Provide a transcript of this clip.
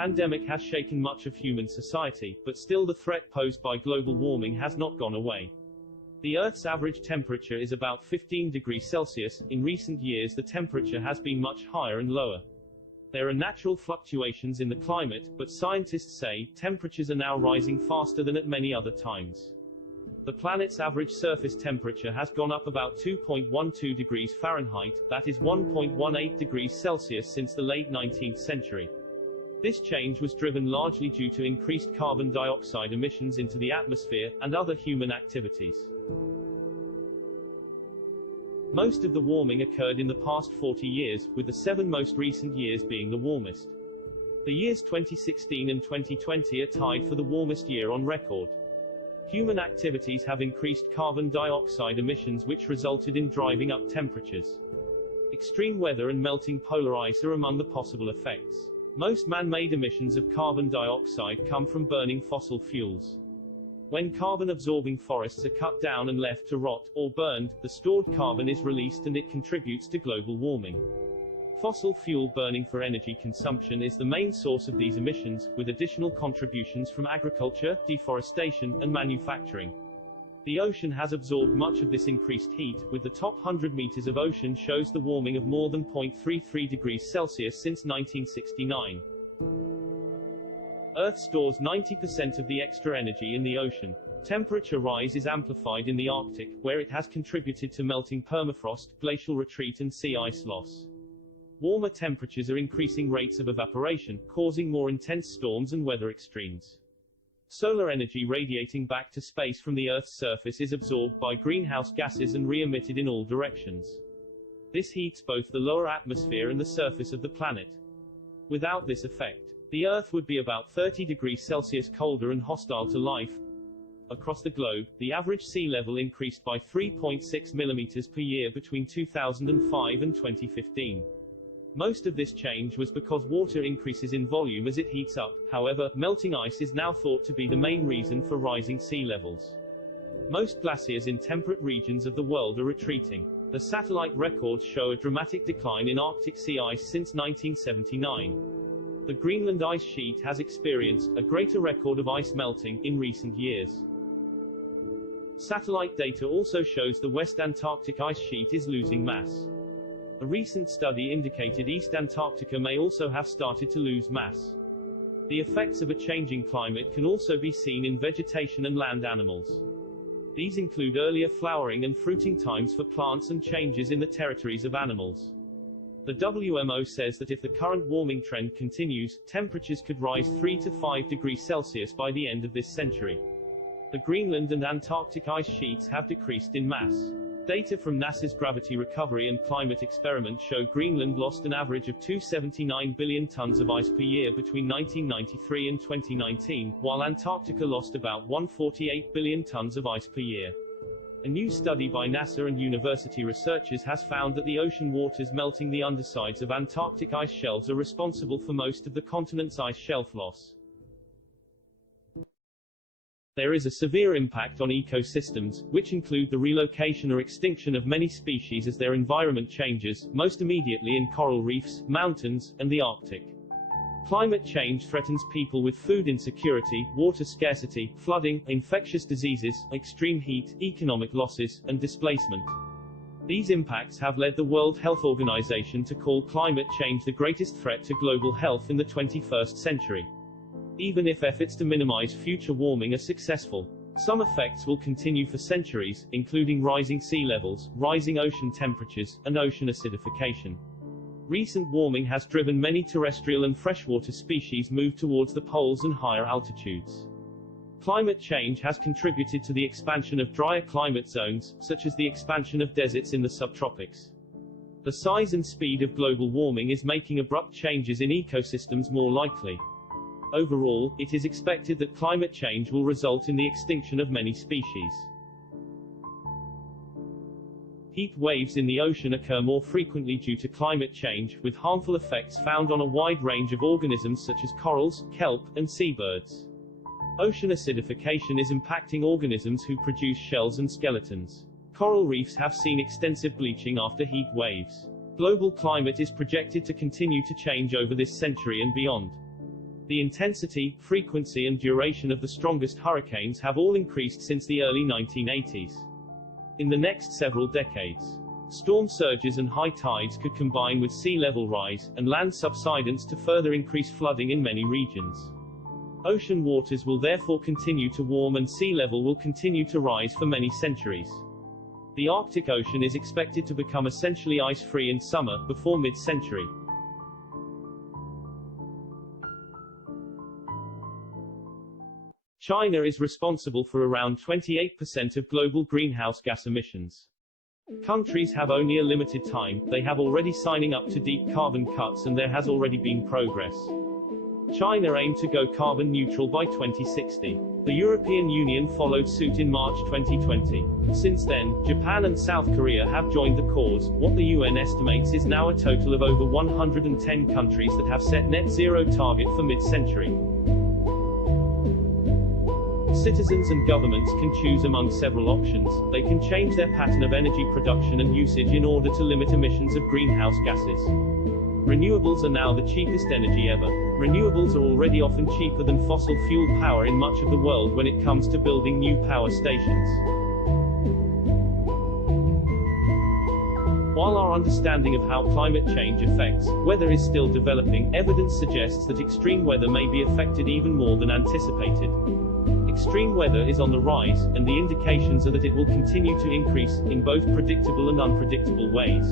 pandemic has shaken much of human society, but still the threat posed by global warming has not gone away. The Earth's average temperature is about 15 degrees Celsius. In recent years the temperature has been much higher and lower. There are natural fluctuations in the climate, but scientists say temperatures are now rising faster than at many other times. The planet's average surface temperature has gone up about 2.12 degrees Fahrenheit, that is 1.18 degrees Celsius, since the late 19th century. This change was driven largely due to increased carbon dioxide emissions into the atmosphere, and other human activities. Most of the warming occurred in the past 40 years, with the 7 most recent years being the warmest. The years 2016 and 2020 are tied for the warmest year on record. Human activities have increased carbon dioxide emissions, which resulted in driving up temperatures. Extreme weather and melting polar ice are among the possible effects. Most man-made emissions of carbon dioxide come from burning fossil fuels. When carbon-absorbing forests are cut down and left to rot, or burned, the stored carbon is released and it contributes to global warming. Fossil fuel burning for energy consumption is the main source of these emissions, with additional contributions from agriculture, deforestation, and manufacturing. The ocean has absorbed much of this increased heat, with the top 100 meters of ocean shows the warming of more than 0.33 degrees Celsius since 1969. Earth stores 90% of the extra energy in the ocean. Temperature rise is amplified in the Arctic, where it has contributed to melting permafrost, glacial retreat and sea ice loss. Warmer temperatures are increasing rates of evaporation, causing more intense storms and weather extremes. Solar energy radiating back to space from the Earth's surface is absorbed by greenhouse gases and re-emitted in all directions. This heats both the lower atmosphere and the surface of the planet. Without this effect, the Earth would be about 30 degrees Celsius colder and hostile to life. Across the globe, the average sea level increased by 3.6 millimeters per year between 2005 and 2015. Most of this change was because water increases in volume as it heats up. However, melting ice is now thought to be the main reason for rising sea levels. Most glaciers in temperate regions of the world are retreating. The satellite records show a dramatic decline in Arctic sea ice since 1979. The Greenland ice sheet has experienced a greater record of ice melting in recent years. Satellite data also shows the West Antarctic ice sheet is losing mass. A recent study indicated East Antarctica may also have started to lose mass. The effects of a changing climate can also be seen in vegetation and land animals. These include earlier flowering and fruiting times for plants and changes in the territories of animals. The WMO says that if the current warming trend continues, temperatures could rise 3 to 5 degrees Celsius by the end of this century. The Greenland and Antarctic ice sheets have decreased in mass. Data from NASA's Gravity Recovery and Climate Experiment show Greenland lost an average of 279 billion tons of ice per year between 1993 and 2019, while Antarctica lost about 148 billion tons of ice per year. A new study by NASA and university researchers has found that the ocean waters melting the undersides of Antarctic ice shelves are responsible for most of the continent's ice shelf loss. There is a severe impact on ecosystems, which include the relocation or extinction of many species as their environment changes, most immediately in coral reefs, mountains, and the Arctic. Climate change threatens people with food insecurity, water scarcity, flooding, infectious diseases, extreme heat, economic losses, and displacement. These impacts have led the World Health Organization to call climate change the greatest threat to global health in the 21st century. Even if efforts to minimize future warming are successful, some effects will continue for centuries, including rising sea levels, rising ocean temperatures, and ocean acidification. Recent warming has driven many terrestrial and freshwater species move towards the poles and higher altitudes. Climate change has contributed to the expansion of drier climate zones, such as the expansion of deserts in the subtropics. The size and speed of global warming is making abrupt changes in ecosystems more likely. Overall, it is expected that climate change will result in the extinction of many species. Heat waves in the ocean occur more frequently due to climate change, with harmful effects found on a wide range of organisms such as corals, kelp, and seabirds. Ocean acidification is impacting organisms who produce shells and skeletons. Coral reefs have seen extensive bleaching after heat waves. Global climate is projected to continue to change over this century and beyond. The intensity, frequency and duration of the strongest hurricanes have all increased since the early 1980s. In the next several decades, storm surges and high tides could combine with sea level rise and land subsidence to further increase flooding in many regions. Ocean waters will therefore continue to warm and sea level will continue to rise for many centuries. The Arctic Ocean is expected to become essentially ice-free in summer, before mid-century. China is responsible for around 28% of global greenhouse gas emissions. Countries have only a limited time, they have already signing up to deep carbon cuts and there has already been progress. China aimed to go carbon neutral by 2060. The European Union followed suit in March 2020. Since then, Japan and South Korea have joined the cause. What the UN estimates is now a total of over 110 countries that have set net zero target for mid-century. Citizens and governments can choose among several options. They can change their pattern of energy production and usage in order to limit emissions of greenhouse gases. Renewables are now the cheapest energy ever. Renewables are already often cheaper than fossil fuel power in much of the world when it comes to building new power stations. While our understanding of how climate change affects weather is still developing, evidence suggests that extreme weather may be affected even more than anticipated. Extreme weather is on the rise, and the indications are that it will continue to increase, in both predictable and unpredictable ways.